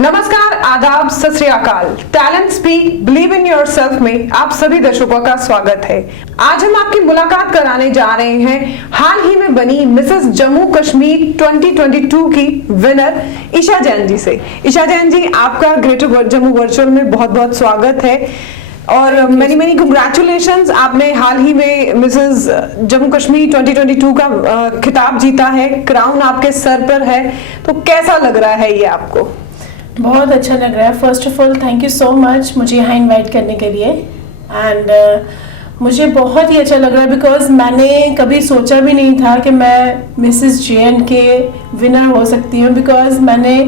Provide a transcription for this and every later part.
नमस्कार, आदाब, सत श्री अकाल। Talent speak believe in yourself में आप सभी दर्शकों का स्वागत है। आज हम आपकी मुलाकात कराने जा रहे हैं हाल ही में बनी मिसेस जम्मू कश्मीर 2022 की विनर ईशा जैन जी से। ईशा जैन जी, आपका ग्रेटर जम्मू वर्चुअल में बहुत बहुत स्वागत है और मेनी मेनी कंग्रेचुलेशंस। आपने हाल ही में मिसेस जम्मू कश्मीर 2022 का खिताब जीता है, क्राउन आपके सर पर है, तो कैसा लग रहा है ये आपको? बहुत अच्छा लग रहा है। First of all thank you so much मुझे यहाँ इनवाइट करने के लिए। एंड मुझे बहुत ही अच्छा लग रहा है बिकॉज मैंने कभी सोचा भी नहीं था कि मैं मिसेस जेएन के विनर हो सकती हूँ। बिकॉज मैंने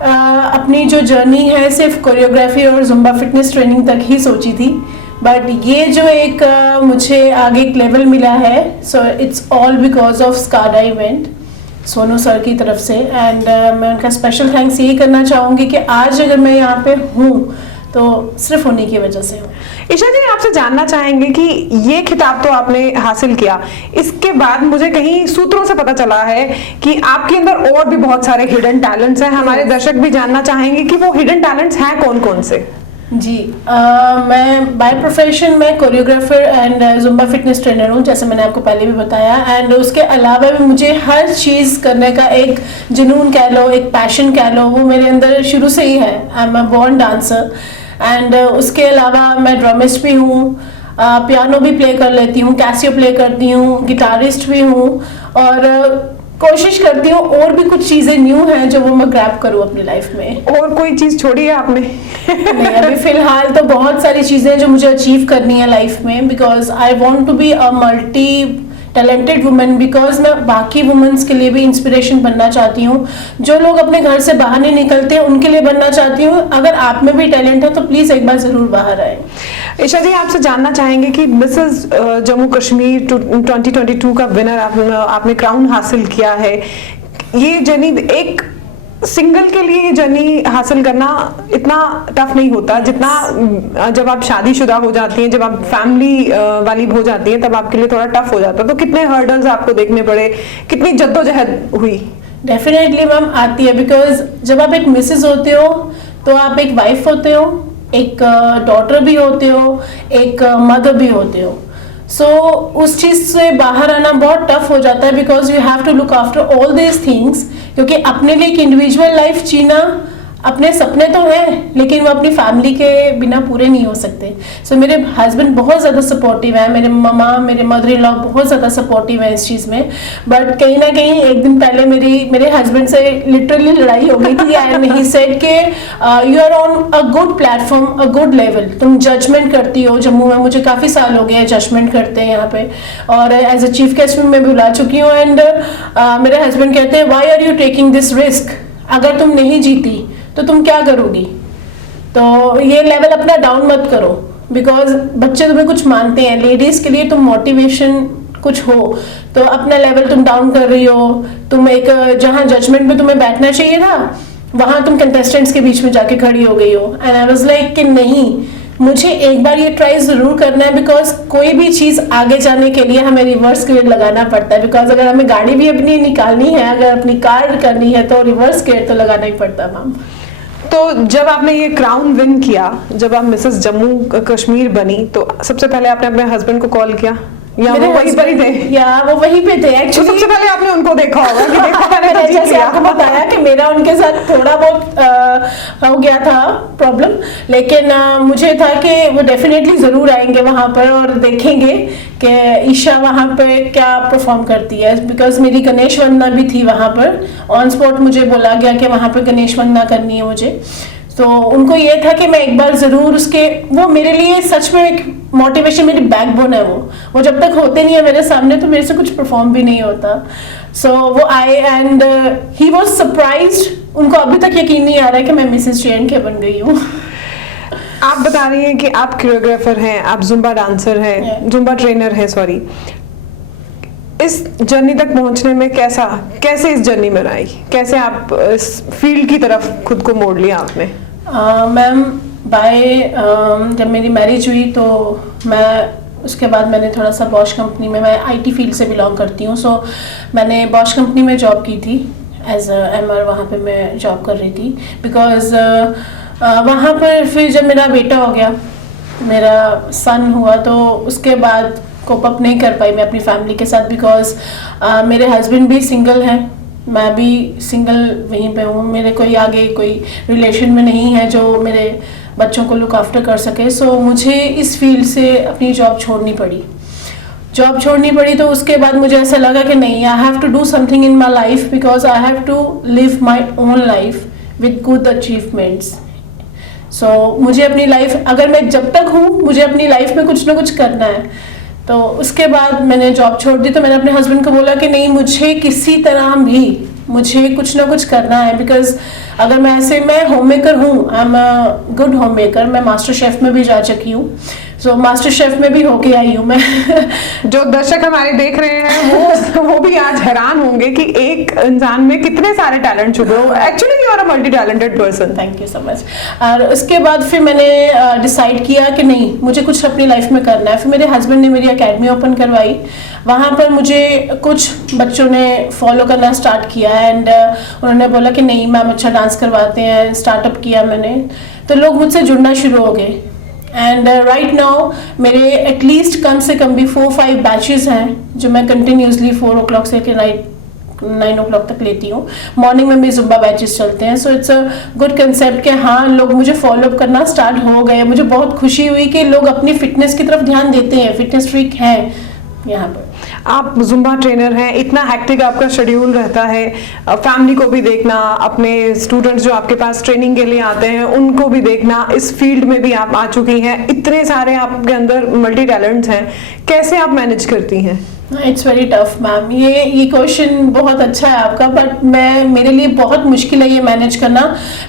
अपनी जो जर्नी है सिर्फ कोरियोग्राफी और जुम्बा फिटनेस ट्रेनिंग तक ही सोची थी, बट ये जो एक मुझे आगे एक लेवल मिला है, so it's all because of SCADA event Sonu sir की तरफ से। एंड मैं उनका स्पेशल थैंक्स यही करना चाहूँगी कि आज अगर मैं यहाँ पे हूँ तो सिर्फ उन्हीं की वजह से हूँ। ईशा जी, आपसे जानना चाहेंगे कि ये खिताब तो आपने हासिल किया, इसके बाद मुझे कहीं सूत्रों से पता चला है कि आपके अंदर और भी बहुत सारे हिडन टैलेंट्स हैं। हमारे दर्शक भी जानना चाहेंगे कि वो हिडन टैलेंट्स हैं कौन कौन से? जी, मैं बाय प्रोफेशन में choreographer and Zumba fitness trainer हूँ, जैसे मैंने आपको पहले भी बताया। एंड उसके अलावा भी मुझे हर चीज़ करने का एक जुनून कह लो, एक पैशन कह लो, वो मेरे अंदर शुरू से ही है। I am a born dancer. And उसके अलावा मैं ड्रमिस्ट भी हूँ, पियानो भी प्ले कर लेती हूँ, कैसियो प्ले करती हूँ, गिटारिस्ट भी हूँ और कोशिश करती हूँ और भी कुछ चीज़ें न्यू हैं जो वो मैं ग्रैब करूँ अपनी लाइफ में। और कोई चीज़ छोड़ी है आपने? नहीं, अभी फिलहाल तो बहुत सारी चीज़ें जो मुझे अचीव करनी है लाइफ में, because I want to be a multi talented women. Because मैं बाकी वुमेन्स के लिए भी इंस्पिरेशन बनना चाहती हूँ। जो लोग अपने घर से बाहर नहीं निकलते उनके लिए बनना चाहती हूँ। अगर आप में भी टैलेंट है तो प्लीज़ एक बार ज़रूर बाहर आए। ईशा जी, आपसे जानना चाहेंगे कि मिसेस जम्मू कश्मीर 2022 का विनर आपने क्राउन हासिल किया है। ये जर्नी एक सिंगल के लिए जर्नी हासिल करना इतना टफ नहीं होता जितना जब आप शादीशुदा हो जाती हैं, जब आप फैमिली वाली हो जाती हैं, तब आपके लिए थोड़ा टफ हो जाता है। तो कितने हर्डल्स आपको देखने पड़े, कितनी जद्दोजहद हुई? डेफिनेटली मैम आती है, बिकॉज जब आप एक मिसेस होते हो तो आप एक वाइफ होते हो, एक डॉटर भी होते हो, एक मदर भी होते हो। सो उस चीज़ से बाहर आना बहुत टफ हो जाता है, because you have to look after all this things. क्योंकि अपने लिए एक इंडिविजुअल लाइफ जीना, अपने सपने तो हैं लेकिन वो अपनी फैमिली के बिना पूरे नहीं हो सकते। सो मेरे हस्बैंड बहुत ज़्यादा सपोर्टिव है, मेरे ममा, मेरे मदर इन लॉ बहुत ज़्यादा सपोर्टिव है इस चीज़ में। बट कहीं ना कहीं एक दिन पहले मेरे हस्बैंड से लिटरली लड़ाई हो गई थी। एंड ही सेड के you are on a good platform, a good level. तुम जजमेंट करती हो जम्मू में, मुझे काफ़ी साल हो गए जजमेंट करते हैं यहाँ पे, और एज अ चीफ गेस्ट में मैं बुला चुकी हूँ। एंड मेरे हस्बैंड कहते हैं why are you taking this risk, अगर तुम नहीं जीती तो तुम क्या करोगी? तो ये लेवल अपना डाउन मत करो, बिकॉज बच्चे तुम्हें कुछ मानते हैं। लेडीज के लिए तुम मोटिवेशन कुछ हो, तो अपना लेवल तुम डाउन कर रही हो। तुम एक जहाँ जजमेंट में तुम्हें बैठना चाहिए था वहां तुम कंटेस्टेंट्स के बीच में जाके खड़ी हो गई हो। एंड आई वाज लाइक कि नहीं, मुझे एक बार ये ट्राई जरूर करना है, बिकॉज कोई भी चीज़ आगे जाने के लिए हमें रिवर्स गियर लगाना पड़ता है। बिकॉज अगर हमें गाड़ी भी अपनी निकालनी है, अगर अपनी कार करनी है, तो रिवर्स गियर तो लगाना ही पड़ता है मैम। तो जब आपने ये क्राउन विन किया, जब आप मिसेस जम्मू कश्मीर बनी, तो सबसे पहले आपने अपने हस्बैंड को कॉल किया या वो वहीं पर ही थे? या वो वहीं पे थे एक्चुअली। तो सबसे पहले आपने उनको देखा होगा कि देखो मैंने तो जीत जैसे लिया। आपको बताया कि मेरा उनके साथ थोड़ा बहुत हो गया था प्रॉब्लम, लेकिन मुझे था कि वो डेफिनेटली ज़रूर आएंगे वहाँ पर और देखेंगे कि ईशा वहाँ पे क्या परफॉर्म करती है। बिकॉज मेरी गणेश वंदना भी थी वहाँ पर, ऑन स्पॉट मुझे बोला गया कि वहाँ पर गणेश वंदना करनी है मुझे। तो उनको ये था कि मैं एक बार ज़रूर उसके, वो मेरे लिए सच में एक मोटिवेशन, मेरी बैकबोन है वो जब तक होते नहीं है मेरे सामने तो मेरे से कुछ परफॉर्म भी नहीं होता। सो वो आए एंड ही वाज सरप्राइज्ड। उनको अभी तक यकीन नहीं आ रहा है कि मैं मिसेस जेएन के बन गई हूँ। आप बता रही हैं कि आप कोरियोग्राफर हैं, आप जुम्बा डांसर हैं, जुम्बा ट्रेनर हैं, सॉरी। इस जर्नी तक पहुंचने में कैसे इस जर्नी में आई, कैसे आप इस फील्ड की तरफ खुद को मोड़ लिया आपने? मैम जब मेरी मैरिज हुई तो उसके बाद मैंने थोड़ा सा बॉश कंपनी में, मैं आईटी फील्ड से बिलोंग करती हूँ, सो मैंने बॉश कंपनी में जॉब की थी। एज अ MR वहाँ पे मैं जॉब कर रही थी, बिकॉज वहाँ पर फिर जब मेरा बेटा हो गया, मेरा सन हुआ, तो उसके बाद कोप अप नहीं कर पाई मैं अपनी फैमिली के साथ, बिकॉज मेरे हस्बैंड भी सिंगल हैं, मैं भी सिंगल वहीं पे हूँ, मेरे कोई आगे कोई रिलेशन में नहीं है जो मेरे बच्चों को लुक आफ्टर कर सके। सो मुझे इस फील्ड से अपनी जॉब छोड़नी पड़ी। तो उसके बाद मुझे ऐसा लगा कि नहीं, I have to do something in my life, because I have to live my own life with good achievements. So मुझे अपनी लाइफ, अगर मैं जब तक हूँ, मुझे अपनी लाइफ में कुछ ना कुछ करना है। तो उसके बाद मैंने जॉब छोड़ दी। तो मैंने अपने हस्बैंड को बोला कि नहीं, मुझे किसी तरह भी मुझे कुछ ना कुछ करना है, बिकॉज अगर मैं होम मेकर हूँ, I am a good home maker, मैं मास्टर शेफ में भी जा चुकी हूँ, सो मास्टर शेफ में भी होके आई हूँ मैं। जो दर्शक हमारे देख रहे हैं वो भी आज हैरान होंगे कि एक इंसान में कितने सारे टैलेंट छुपे हो। Actually you are a multi talented person. Thank you so much. और उसके बाद फिर मैंने डिसाइड किया कि नहीं, मुझे कुछ अपनी लाइफ में करना है। फिर मेरे हस्बैंड ने मेरी एकेडमी ओपन करवाई, वहाँ पर मुझे कुछ बच्चों ने फॉलो करना स्टार्ट किया एंड उन्होंने बोला कि नहीं मैम अच्छा डांस करवाते हैं, स्टार्टअप किया मैंने, तो लोग मुझसे जुड़ना शुरू हो गए। एंड राइट नाउ मेरे एटलीस्ट कम से कम भी 4-5 बैचेस हैं जो मैं कंटिन्यूसली 4 o'clock से नाइट 9 o'clock तक लेती हूँ। मॉर्निंग में भी जुम्बा बैचेस चलते हैं। So it's a good concept कि हाँ, लोग मुझे फॉलो अप करना स्टार्ट हो गए। मुझे बहुत खुशी हुई कि लोग अपनी फिटनेस की तरफ ध्यान देते हैं, फिटनेस फ्रीक हैं यहाँ पर। आप जुम्बा ट्रेनर हैं, इतना हेक्टिक आपका शेड्यूल रहता है, फैमिली को भी देखना, अपने स्टूडेंट्स जो आपके पास ट्रेनिंग के लिए आते हैं उनको भी देखना, इस फील्ड में भी आप आ चुकी हैं, इतने सारे आपके अंदर मल्टी टैलेंट्स हैं, कैसे आप मैनेज करती हैं? It's very tough ma'am. ये क्वेश्चन बहुत अच्छा है आपका, बट मेरे लिए बहुत मुश्किल है ये मैनेज करना,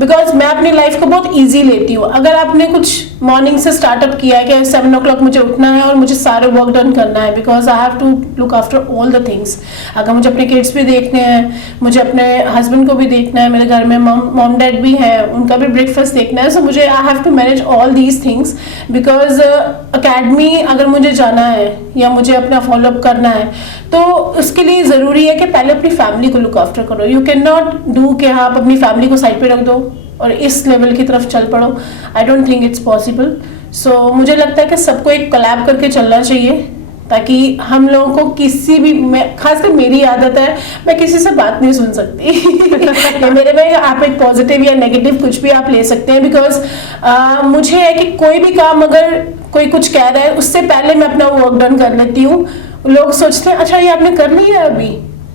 बिकॉज मैं अपनी लाइफ को बहुत इजी लेती हूँ। अगर आपने कुछ मॉर्निंग से स्टार्टअप किया है कि 7 o'clock मुझे उठना है और मुझे सारे वर्क डन करना है, because I have to look after all the things. अगर मुझे अपने किड्स भी देखने हैं, मुझे अपने हस्बैंड को भी देखना है, मेरे घर में मॉम डैड भी हैं, उनका भी ब्रेकफास्ट देखना है, सो मुझे I have to manage all these things. Because academy अगर मुझे जाना है या मुझे अपना फॉलोअप करना है, तो उसके लिए ज़रूरी है कि पहले अपनी फैमिली को लुक आफ्टर करो। यू कैन नॉट डू कि आप अपनी फैमिली को साइड पे रख दो और इस लेवल की तरफ चल पड़ो। I don't think it's possible. So मुझे लगता है कि सबको एक कोलैब करके चलना चाहिए, ताकि हम लोगों को किसी भी, खासकर मेरी आदत है, मैं किसी से बात नहीं सुन सकती। मेरे में आप एक पॉजिटिव या नेगेटिव कुछ भी आप ले सकते हैं, बिकॉज मुझे है कि कोई भी काम अगर कोई कुछ कह रहा है, उससे पहले मैं अपना वर्क डन कर लेती हूँ। लोग सोचते हैं अच्छा ये आपने कर ली है अभी।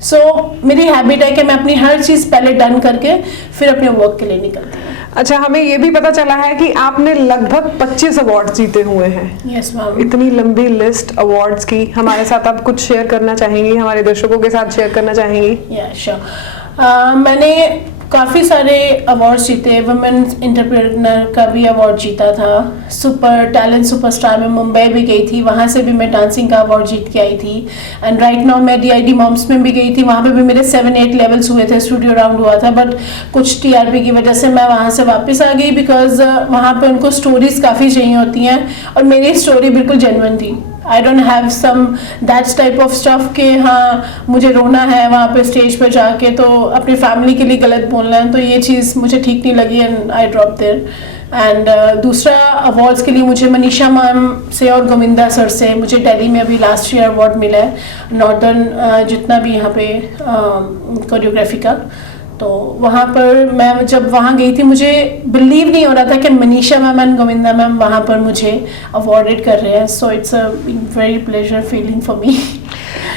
सो मेरी हैबिट है कि मैं अपनी हर चीज़ पहले डन करके फिर अपने वर्क के लिए निकलती हूँ। अच्छा, हमें ये भी पता चला है कि आपने लगभग 25 अवार्ड जीते हुए हैं। Yes ma'am. इतनी लंबी लिस्ट अवार्ड्स की, हमारे साथ आप कुछ शेयर करना चाहेंगी, हमारे दर्शकों के साथ शेयर करना चाहेंगी? या श्योर। मैंने काफ़ी सारे अवार्ड जीते। वुमेन्स एंटरप्रेन्योर का भी अवार्ड जीता था, सुपर टैलेंट सुपरस्टार में मुंबई भी गई थी, वहाँ से भी मैं डांसिंग का अवार्ड जीत के आई थी। एंड राइट नाउ मैं DID मॉम्स में भी गई थी, वहाँ पे भी मेरे 7-8 लेवल्स हुए थे, स्टूडियो राउंड हुआ था, बट कुछ TRP की वजह से मैं वहाँ से वापस आ गई, बिकॉज वहाँ पे उनको स्टोरीज काफ़ी चाहिए होती हैं और मेरी स्टोरी बिल्कुल जेन्युइन थी। I don't have some that type of stuff के हाँ मुझे रोना है वहाँ पे स्टेज पे जाके, तो अपनी फैमिली के लिए गलत बोलना है, तो ये चीज़ मुझे ठीक नहीं लगी and I drop there. And दूसरा अवार्ड्स के लिए मुझे मनीषा मैम से और गोविंदा सर से, मुझे दिल्ली में अभी लास्ट ईयर अवार्ड मिला है नॉर्दर्न जितना भी यहाँ पे कोरियोग्राफी का। तो वहाँ पर मैं जब वहाँ गई थी, मुझे बिलीव नहीं हो रहा था कि Manisha ma'am and Govinda ma'am वहाँ पर मुझे अवॉर्डेड कर रहे हैं। So it's a very pleasure feeling for me.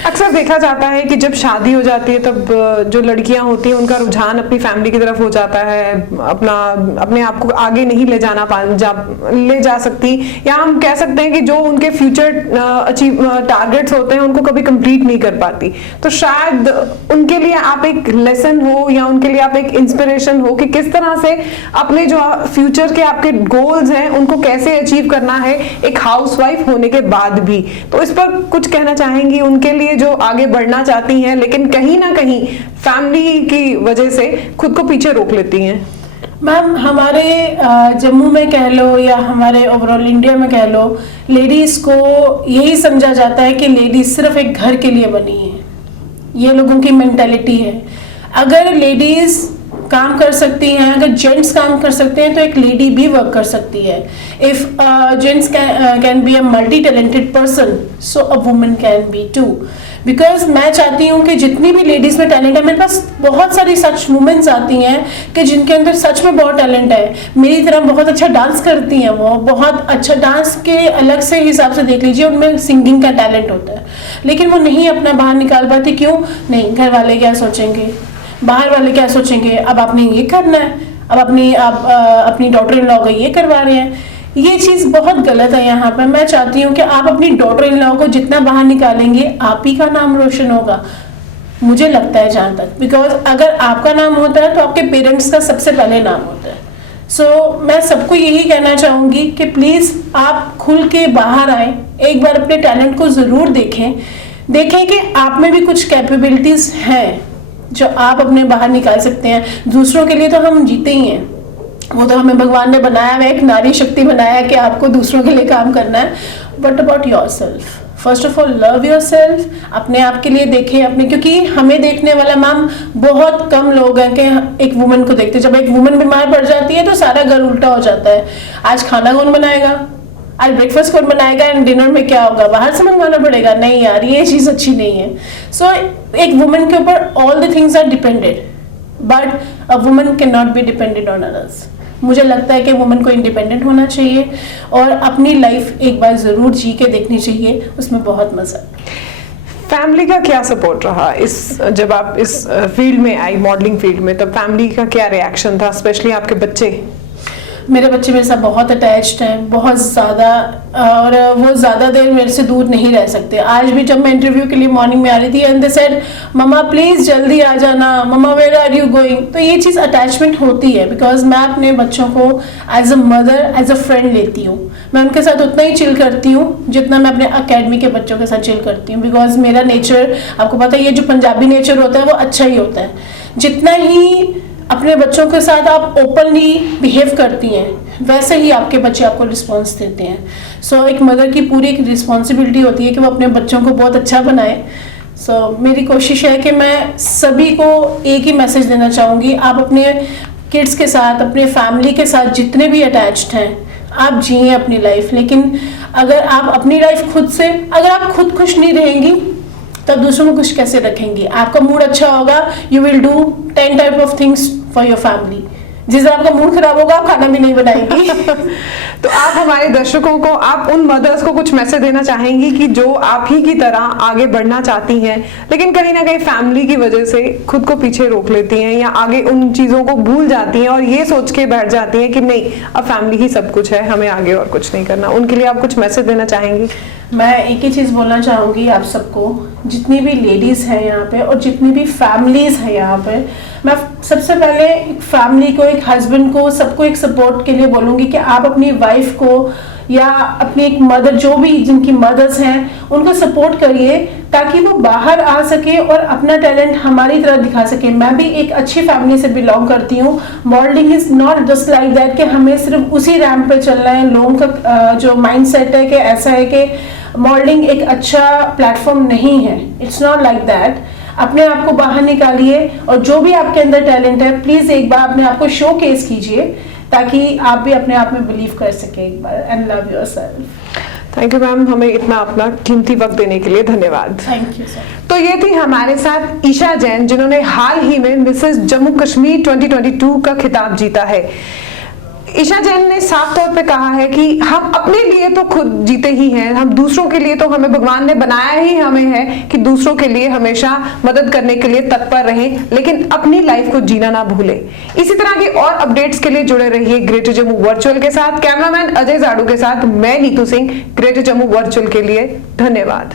अक्सर देखा जाता है कि जब शादी हो जाती है तब जो लड़कियां होती हैं उनका रुझान अपनी फैमिली की तरफ हो जाता है, अपने आप को आगे नहीं ले जा सकती, या हम कह सकते हैं कि जो उनके फ्यूचर टारगेट्स होते हैं उनको कभी कंप्लीट नहीं कर पाती। तो शायद उनके लिए आप एक लेसन हो या उनके लिए आप एक इंस्पिरेशन हो कि किस तरह से अपने जो फ्यूचर के आपके गोल्स हैं उनको कैसे अचीव करना है एक हाउसवाइफ होने के बाद भी। तो इस पर कुछ कहना चाहेंगी उनके लिए जो आगे बढ़ना चाहती हैं लेकिन कहीं ना कहीं फैमिली की वजह से खुद को पीछे रोक लेती हैं? मैम, हमारे जम्मू में कह लो या हमारे ओवरऑल इंडिया में कह लो, लेडीज को यही समझा जाता है कि लेडीज सिर्फ एक घर के लिए बनी है। ये लोगों की मेंटेलिटी है। अगर लेडीज काम कर सकती हैं, अगर जेंट्स काम कर सकते हैं, तो एक लेडी भी वर्क कर सकती है. If gents can be a multi talented person, so a woman can be too. Because मैं चाहती हूँ कि जितनी भी लेडीज में टैलेंट है, मेरे पास बहुत सारी सच वुमेन्स आती हैं कि जिनके अंदर सच में बहुत टैलेंट है. मेरी तरह बहुत अच्छा डांस करती हैं, वो बहुत अच्छा डांस के अलग से हिसाब से देख लीजिए, उनमें सिंगिंग का टैलेंट होता है, लेकिन वो नहीं अपना बाहर निकाल पाती. क्यों नहीं? घर वाले क्या सोचेंगे, बाहर वाले क्या सोचेंगे, अब आपने ये करना है, अब अपनी डॉटर इन लॉ को ये करवा रहे हैं. ये चीज़ बहुत गलत है यहाँ पर. मैं चाहती हूँ कि आप अपनी डॉटर इन लॉ को जितना बाहर निकालेंगे, आप ही का नाम रोशन होगा, मुझे लगता है जहाँ तक. बिकॉज अगर आपका नाम होता है तो आपके पेरेंट्स का सबसे पहले नाम होता है. सो मैं सबको यही कहना चाहूँगी कि प्लीज़ आप खुल के बाहर आएँ, एक बार अपने टैलेंट को ज़रूर देखें कि आप में भी कुछ कैपेबिलिटीज़ हैं जो आप अपने बाहर निकाल सकते हैं. दूसरों के लिए तो हम जीते ही हैं, वो तो हमें भगवान ने बनाया है, एक नारी शक्ति बनाया है कि आपको दूसरों के लिए काम करना है. But about your self, first of all love your self. अपने आप के लिए देखें अपने, क्योंकि हमें देखने वाला मैम बहुत कम लोग हैं कि एक वुमन को देखते. जब एक वुमन बीमार पड़ जाती है तो सारा घर उल्टा हो जाता है. आज खाना कौन बनाएगा, आज ब्रेकफास्ट कौन बनाएगा, एंड डिनर में क्या होगा, बाहर से मंगवाना पड़ेगा. नहीं यार, ये चीज़ अच्छी नहीं है. सो एक वुमन के ऊपर all the things are depended, but a woman can not be depended on others. मुझे लगता है कि वुमन को इंडिपेंडेंट होना चाहिए और अपनी लाइफ एक बार ज़रूर जी के देखनी चाहिए, उसमें बहुत मज़ा है. फैमिली का क्या सपोर्ट रहा जब आप इस फील्ड में आई, मॉडलिंग फील्ड में, तब फैमिली का क्या रिएक्शन था, स्पेशली आपके बच्चे? मेरे बच्चे मेरे साथ बहुत अटैच्ड हैं, बहुत ज़्यादा, और वो ज़्यादा देर मेरे से दूर नहीं रह सकते. आज भी जब मैं इंटरव्यू के लिए मॉर्निंग में आ रही थी, and they said mamma please जल्दी आ जाना, mamma where are you going. तो ये चीज़ अटैचमेंट होती है, बिकॉज मैं अपने बच्चों को as a mother, as a friend लेती हूँ. मैं उनके साथ उतना ही चिल करती हूँ जितना मैं अपने अकेडमी के बच्चों के साथ चिल करती हूँ. बिकॉज मेरा नेचर, आपको पता है, ये जो पंजाबी नेचर होता है वो अच्छा ही होता है. जितना ही अपने बच्चों के साथ आप ओपनली बिहेव करती हैं, वैसे ही आपके बच्चे आपको रिस्पॉन्स देते हैं. सो एक मदर की पूरी एक रिस्पॉन्सिबिलिटी होती है कि वो अपने बच्चों को बहुत अच्छा बनाए. सो मेरी कोशिश है कि मैं सभी को एक ही मैसेज देना चाहूँगी, आप अपने किड्स के साथ, अपने फैमिली के साथ जितने भी अटैच्ड हैं, आप जिए अपनी लाइफ. लेकिन अगर आप अपनी लाइफ अगर आप खुद खुश नहीं रहेंगी, तब दूसरों को खुश कैसे रखेंगी? आपका मूड अच्छा होगा, you will do 10 type of things for your family. जिस दिन आपका मूड खराब होगा, आप खाना भी नहीं बनाएंगी. तो आप हमारे दर्शकों को, आप उन मदर्स को कुछ मैसेज देना चाहेंगी कि जो आप ही की तरह आगे बढ़ना चाहती हैं, लेकिन कहीं ना कहीं फैमिली की वजह से खुद को पीछे रोक लेती हैं, या आगे उन चीजों को भूल जाती हैं और ये सोच के बैठ जाती हैं कि नहीं, अब फैमिली ही सब कुछ है, हमें आगे और कुछ नहीं करना. उनके लिए आप कुछ मैसेज देना चाहेंगी? मैं एक ही चीज़ बोलना चाहूँगी आप सबको, जितनी भी लेडीज़ हैं यहाँ पे और जितनी भी फैमिलीज़ हैं यहाँ पे, मैं सबसे पहले एक फैमिली को, एक हस्बैंड को, सबको एक सपोर्ट के लिए बोलूँगी कि आप अपनी वाइफ को या अपनी एक मदर, जो भी जिनकी मदर्स हैं, उनको सपोर्ट करिए ताकि वो बाहर आ सके और अपना टैलेंट हमारी तरह दिखा सके. मैं भी एक अच्छी फैमिली से बिलोंग करती हूँ. Modelling is not just like that कि हमें सिर्फ उसी रैंप पे चलना है. लोगों का जो माइंड सेट है कि ऐसा है कि मॉडलिंग एक अच्छा प्लेटफॉर्म नहीं है. It's not like that. अपने आप को बाहर निकालिए और जो भी आपके अंदर टैलेंट है, प्लीज़ एक बार अपने आप को शो केस कीजिए ताकि आप भी अपने आप में बिलीव कर सके एक बार. And love yourself. Thank you ma'am, हमें इतना अपना कीमती वक्त देने के लिए धन्यवाद. Thank you sir. तो ये थी हमारे साथ ईशा जैन, जिन्होंने हाल ही में मिसेस जम्मू कश्मीर 2022 का खिताब जीता है. ईशा जैन ने साफ तौर पे कहा है कि हम अपने लिए तो खुद जीते ही हैं, हम दूसरों के लिए तो हमें भगवान ने बनाया ही हमें है कि दूसरों के लिए हमेशा मदद करने के लिए तत्पर रहें, लेकिन अपनी लाइफ को जीना ना भूलें. इसी तरह के और अपडेट्स के लिए जुड़े रहिए ग्रेटर जम्मू वर्चुअल के साथ. कैमरामैन अजय जाड़ू के साथ मैं नीतू सिंह, ग्रेटर जम्मू वर्चुअल के लिए धन्यवाद.